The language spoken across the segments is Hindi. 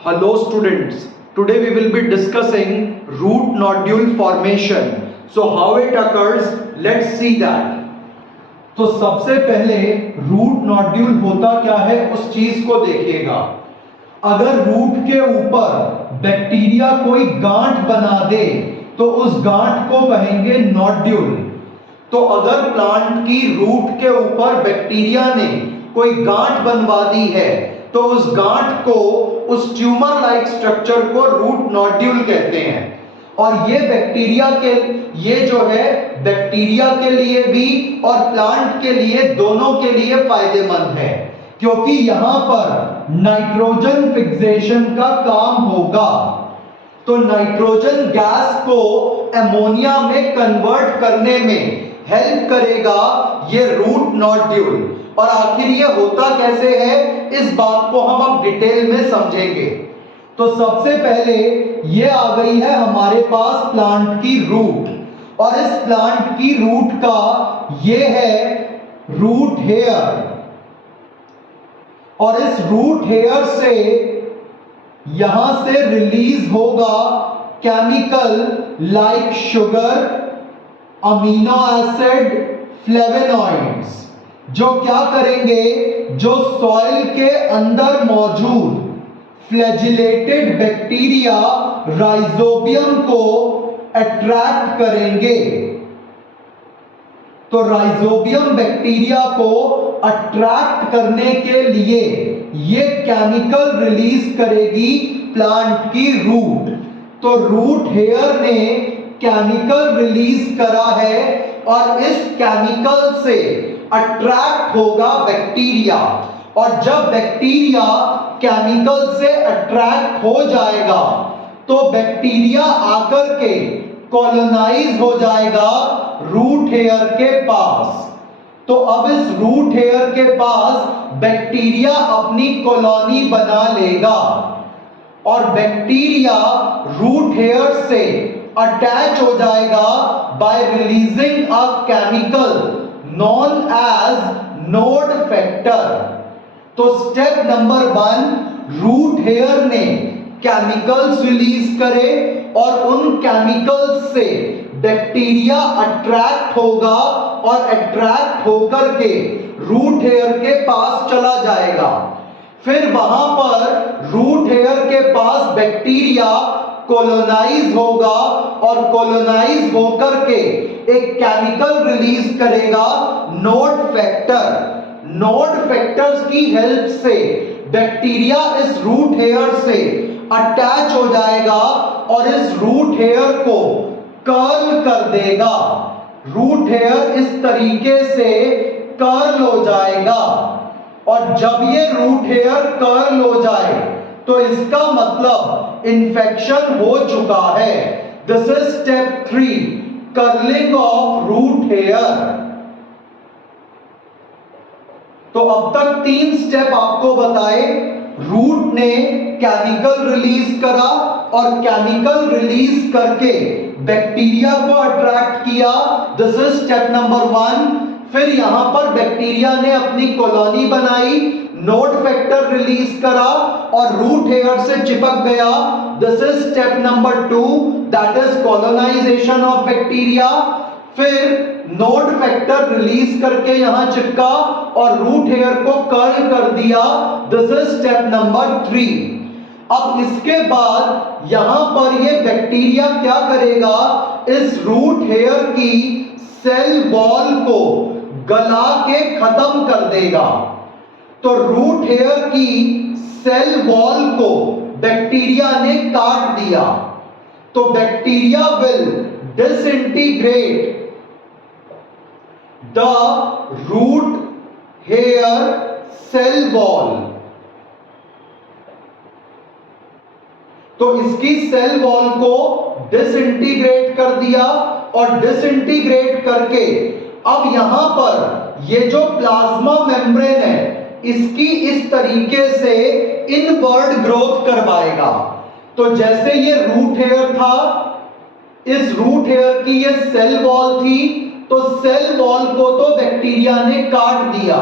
Hello students, today we will be discussing root nodule formation. So how it occurs, let's see that. तो सबसे पहले रूट नोड्यूल होता क्या है उस चीज को देखिएगा। अगर रूट के ऊपर बैक्टीरिया कोई गांठ बना दे तो उस गांठ को कहेंगे नोड्यूल। तो अगर प्लांट की रूट के ऊपर बैक्टीरिया ने कोई गांठ बनवा दी है तो उस गांठ को, उस ट्यूमर लाइक स्ट्रक्चर को रूट नोड्यूल कहते हैं। और ये बैक्टीरिया के, ये जो है बैक्टीरिया के लिए भी और प्लांट के लिए, दोनों के लिए फायदेमंद है, क्योंकि यहां पर नाइट्रोजन फिक्सेशन का काम होगा। तो नाइट्रोजन गैस को अमोनिया में कन्वर्ट करने में हेल्प करेगा ये रूट नोड्यूल। और आखिर ये होता कैसे है, इस बात को हम अब डिटेल में समझेंगे। तो सबसे पहले ये आ गई है हमारे पास प्लांट की रूट, और इस प्लांट की रूट का ये है रूट हेयर, और इस रूट हेयर से यहां से रिलीज होगा chemical like sugar, amino acid, flavonoids, जो क्या करेंगे, जो सॉइल के अंदर मौजूद फ्लैजिलेटेड बैक्टीरिया राइजोबियम को अट्रैक्ट करेंगे। तो राइजोबियम बैक्टीरिया को अट्रैक्ट करने के लिए ये केमिकल रिलीज करेगी प्लांट की रूट। तो रूट हेयर ने केमिकल रिलीज करा है और इस केमिकल से अट्रैक्ट होगा बैक्टीरिया, और जब बैक्टीरिया केमिकल से अट्रैक्ट हो जाएगा तो बैक्टीरिया आकर के कॉलोनाइज हो जाएगा रूट हेयर के पास। तो अब इस रूट हेयर के पास बैक्टीरिया अपनी कॉलोनी बना लेगा, और बैक्टीरिया रूट हेयर से अटैच हो जाएगा by releasing a chemical known as nod factor. तो स्टेप नंबर 1, रूट हेयर ने केमिकल्स रिलीज करे और उन केमिकल्स से बैक्टीरिया अट्रैक्ट होगा, और अट्रैक्ट होकर के रूट हेयर के पास चला जाएगा। फिर वहां पर रूट हेयर के पास बैक्टीरिया कॉलोनाइज होगा, और कॉलोनाइज होकर के एक केमिकल रिलीज करेगा नोड फैक्टर। नोड फैक्टर्स की हेल्प से बैक्टीरिया इस रूट हेयर से अटैच हो जाएगा और इस रूट हेयर को कर्ल कर देगा। रूट हेयर इस तरीके से कर्ल हो जाएगा, और जब ये रूट हेयर कर्ल हो जाए तो इसका मतलब इन्फेक्शन हो चुका है। This is step 3, curling of root hair. तो अब तक 3 स्टेप आपको बताए। रूट ने केमिकल रिलीज करा और केमिकल रिलीज करके बैक्टीरिया को अट्रैक्ट किया, दिस इज स्टेप नंबर 1। फिर यहां पर बैक्टीरिया ने अपनी कॉलोनी बनाई, नोड फैक्टर रिलीज करा और रूट हेयर से चिपक गया, this is step number 2, that is colonisation of bacteria. फिर नोड फैक्टर रिलीज करके यहां चिपका और रूट हेयर को कर्ल कर दिया, दिस इज स्टेप नंबर 3। अब इसके बाद यहां पर ये बैक्टीरिया क्या करेगा, इस रूट हेयर की सेल वॉल को गला के खत्म कर देगा। तो रूट हेयर की सेल वॉल को बैक्टीरिया ने काट दिया, तो bacteria will disintegrate the root hair cell wall. तो इसकी सेल वॉल को डिसइंटीग्रेट कर दिया, और डिसइंटीग्रेट करके अब यहां पर ये जो प्लाज्मा मेम्ब्रेन है इसकी इस तरीके से इनवर्ड ग्रोथ करवाएगा। तो जैसे ये रूट हेयर था, इस रूट हेयर की ये सेल वॉल थी, तो सेल वॉल को तो बैक्टीरिया ने काट दिया,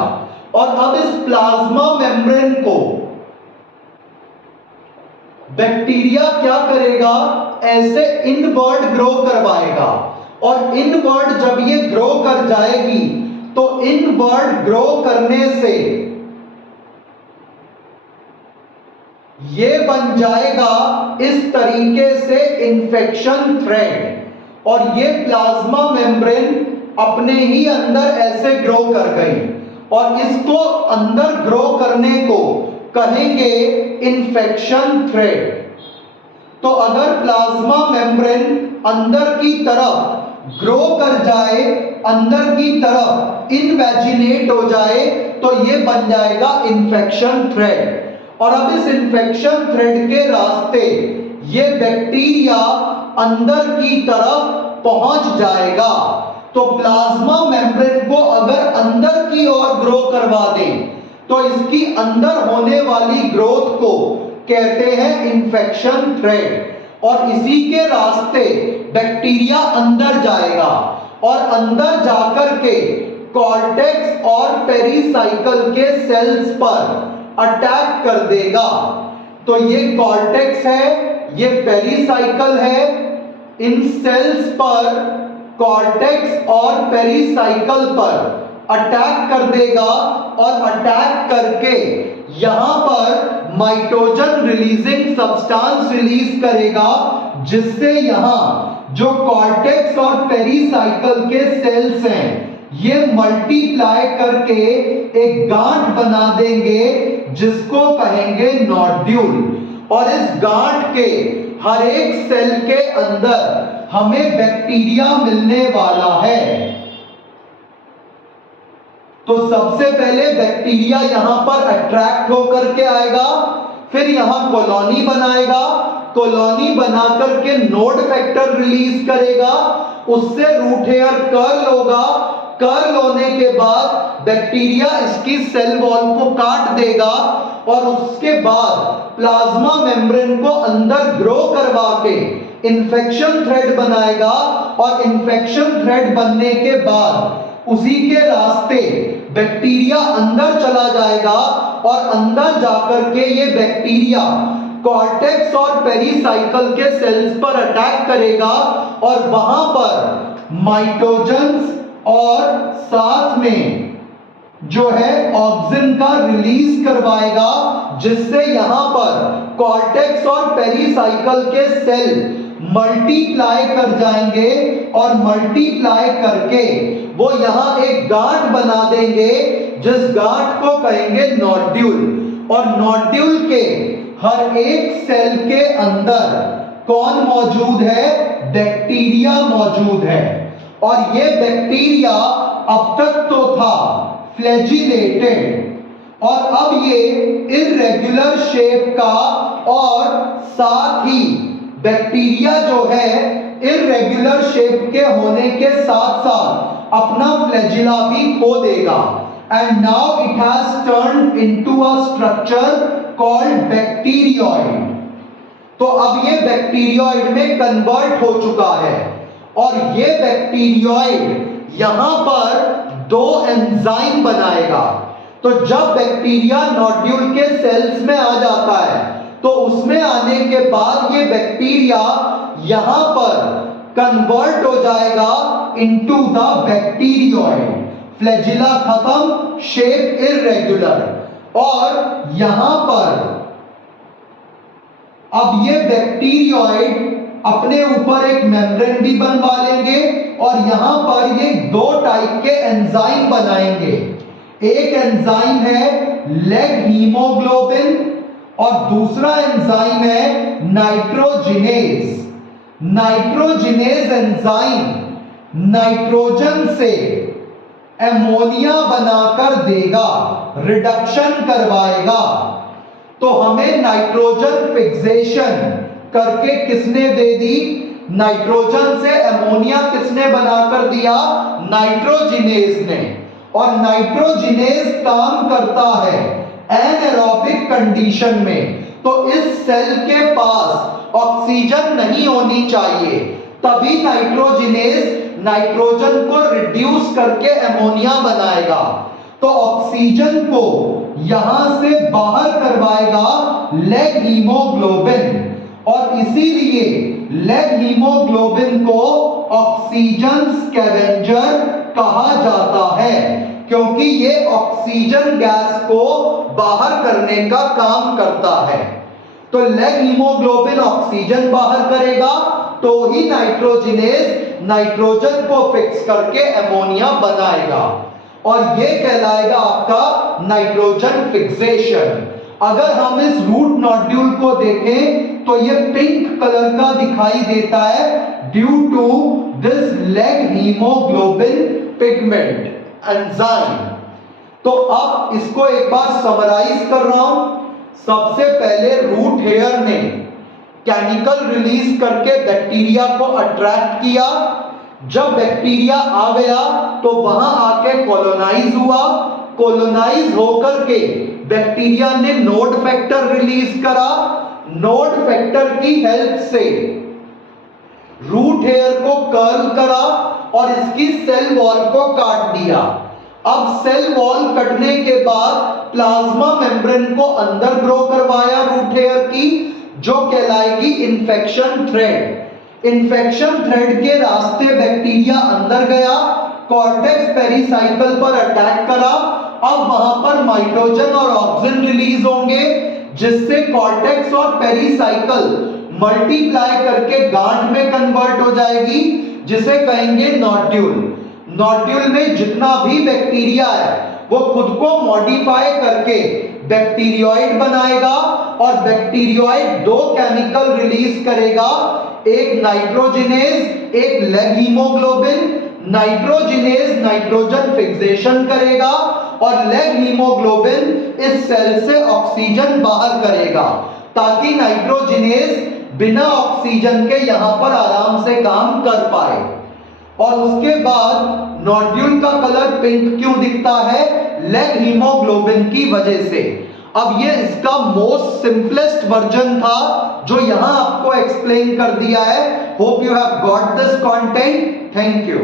और अब इस प्लाज्मा मेम्ब्रेन को बैक्टीरिया क्या करेगा, ऐसे इनवर्ड ग्रो करवाएगा, और इनवर्ड जब ये ग्रो कर जाएगी तो इनवर्ड ग्रो करने से ये बन जाएगा इस तरीके से इन्फेक्शन थ्रेड, और ये प्लाज्मा मेम्ब्रेन अपने ही अंदर ऐसे ग्रो कर गई, और इसको अंदर ग्रो करने को कहेंगे इन्फेक्शन थ्रेड। तो अगर प्लाज्मा मेम्ब्रेन अंदर की तरफ ग्रो कर जाए, अंदर की तरफ इनवेजिनेट हो जाए, तो ये बन जाएगा इन्फेक्शन थ्रेड। और अब इस इन्फेक्शन थ्रेड के रास्ते ये बैक्टीरिया अंदर की तरफ पहुंच जाएगा। तो प्लाज्मा मेम्ब्रेन को अगर अंदर की ओर ग्रो करवा दें तो इसकी अंदर होने वाली ग्रोथ को कहते हैं इन्फेक्शन थ्रेड, और इसी के रास्ते बैक्टीरिया अंदर जाएगा और अंदर जाकर के कॉर्टेक्स और पेरिसाइकल के सेल्स पर अटैक कर देगा। तो ये कॉर्टेक्स है, ये पेरिसाइकल है, इन सेल्स पर, कॉर्टेक्स और पेरिसाइकल पर अटैक कर देगा, और अटैक करके यहां पर माइटोजन रिलीजिंग सब्सटेंस रिलीज करेगा, जिससे यहां जो कॉर्टेक्स और पेरिसाइकल के सेल्स हैं ये मल्टीप्लाई करके एक गांठ बना देंगे जिसको कहेंगे नोड्यूल, और इस गांठ के हर एक सेल के अंदर हमें बैक्टीरिया मिलने वाला है। तो सबसे पहले बैक्टीरिया यहां पर अट्रैक्ट होकर के आएगा, फिर यहां कॉलोनी बनाएगा, कॉलोनी बनाकर के नोड फैक्टर रिलीज करेगा, उससे रूट हेयर कर्ल होगा, कर्ल होने के बाद बैक्टीरिया इसकी सेल वॉल को काट देगा, और उसके बाद प्लाज्मा मेम्ब्रेन को अंदर ग्रो करवा के इन्फेक्शन थ्रेड बनाएगा, और इन्फेक्शन थ्रेड बनने के बाद उसी के रास्ते बैक्टीरिया अंदर चला जाएगा, और अंदर जाकर के ये बैक्टीरिया कॉर्टेक्स और पेरिसाइकल के सेल्स पर अटैक करेगा, और वहां पर माइटोजन्स और साथ में जो है ऑक्सिन का रिलीज करवाएगा, जिससे यहां पर कॉर्टेक्स और पेरिसाइकल के सेल मल्टीप्लाई कर जाएंगे, और मल्टीप्लाई करके वो यहां एक गांठ बना देंगे जिस गांठ को कहेंगे नोड्यूल, और नोड्यूल के हर एक सेल के अंदर कौन मौजूद है, बैक्टीरिया मौजूद है। और ये बैक्टीरिया अब तक तो था फ्लैजिलेटेड, और अब ये इर्रेगुलर शेप का, और साथ ही बैक्टीरिया जो है इर्रेगुलर शेप के होने के साथ साथ अपना फ्लैजिला भी खो देगा, and now it has turned into a structure called bacteroid. तो अब ये बैक्टीरियोइड में कन्वर्ट हो चुका है, और ये बैक्टीरियोइड यहां पर दो एंजाइम बनाएगा। तो जब बैक्टीरिया नोड्यूल के सेल्स में आ जाता है तो उसमें आने के बाद ये बैक्टीरिया यहां पर कन्वर्ट हो जाएगा इनटू द बैक्टीरियोइड, फ्लैजिला खत्म, शेप इर्रेगुलर, और यहां पर अब ये बैक्टीरियोइड अपने ऊपर एक मेम्ब्रेन भी बनवा लेंगे, और यहां पर ये दो टाइप के एंजाइम बनाएंगे। एक एंजाइम है लेग हीमोग्लोबिन, और दूसरा एंजाइम है नाइट्रोजिनेज। नाइट्रोजिनेज एंजाइम नाइट्रोजन से एमोनिया बनाकर देगा, रिडक्शन करवाएगा। तो हमें नाइट्रोजन फिक्सेशन करके किसने दे दी, नाइट्रोजन से एमोनिया किसने बनाकर दिया, नाइट्रोजिनेज ने। और नाइट्रोजिनेज काम करता है एनारोबिक कंडीशन में, तो इस सेल के पास ऑक्सीजन नहीं होनी चाहिए, तभी नाइट्रोजिनेज नाइट्रोजन को रिड्यूस करके एमोनिया बनाएगा। तो ऑक्सीजन को यहां से बाहर करवाएगा लेग हीमोग्लोबिन, और इसीलिए लेग हीमोग्लोबिन को ऑक्सीजन स्कैवेंजर कहा जाता है, क्योंकि ये ऑक्सीजन गैस को बाहर करने का काम करता है। तो लेग हीमोग्लोबिन ऑक्सीजन बाहर करेगा तो ही नाइट्रोजिनेज नाइट्रोजन को फिक्स करके अमोनिया बनाएगा, और ये कहलाएगा आपका नाइट्रोजन फिक्सेशन। अगर हम इस रूट नोड्यूल को देखें तो ये पिंक कलर का दिखाई देता है due to this leghaemoglobin pigment enzyme. तो अब इसको एक बार समराइज कर रहा हूं। सबसे पहले रूट हेयर ने केमिकल रिलीज करके बैक्टीरिया को अट्रैक्ट किया। जब बैक्टीरिया आ गया तो वहां आके कॉलोनाइज हुआ। कॉलोनाइज होकर के बैक्टीरिया ने नोड फैक्टर रिलीज करा। नोड फैक्टर की हेल्प से रूट हेयर को कर्ल करा और इसकी सेल वॉल को काट दिया। अब सेल वॉल कटने के बाद प्लाज्मा मेम्ब्रेन को अंदर ग्रो करवाया रूट हेयर की, जो कहलाएगी इन्फेक्शन थ्रेड। इन्फेक्शन थ्रेड के रास्ते बैक्टीरिया अंदर गया, कॉर्टेक्स पेरिसाइकल पर अटैक करा। अब वहां पर माइटोजन और ऑक्सिन रिलीज होंगे, जिससे कॉर्टेक्स और पेरिसाइकल मल्टीप्लाई करके गांठ में कन्वर्ट हो जाएगी, जिसे कहेंगे नोड्यूल। नोड्यूल में जितना भी बैक्टीरिया है वो खुद को मॉडिफाई करके बैक्टीरियोइड बनाएगा, और बैक्टीरियोइड दो केमिकल रिलीज करेगा, एक नाइट्रोजिनेज एक leg haemoglobin. Nitrogenase nitrogen fixation करेगा और लेग हीमोग्लोबिन इस सेल से ऑक्सीजन बाहर करेगा, ताकि नाइट्रोजिनेज बिना ऑक्सीजन के यहां पर आराम से काम कर पाए। और उसके बाद नोड्यूल का कलर पिंक क्यों दिखता है? लेग हीमोग्लोबिन की वजह से। अब ये इसका मोस्ट सिंपलेस्ट वर्जन था जो यहां आपको एक्सप्लेन कर दिया है। Hope you have got this content. Thank you.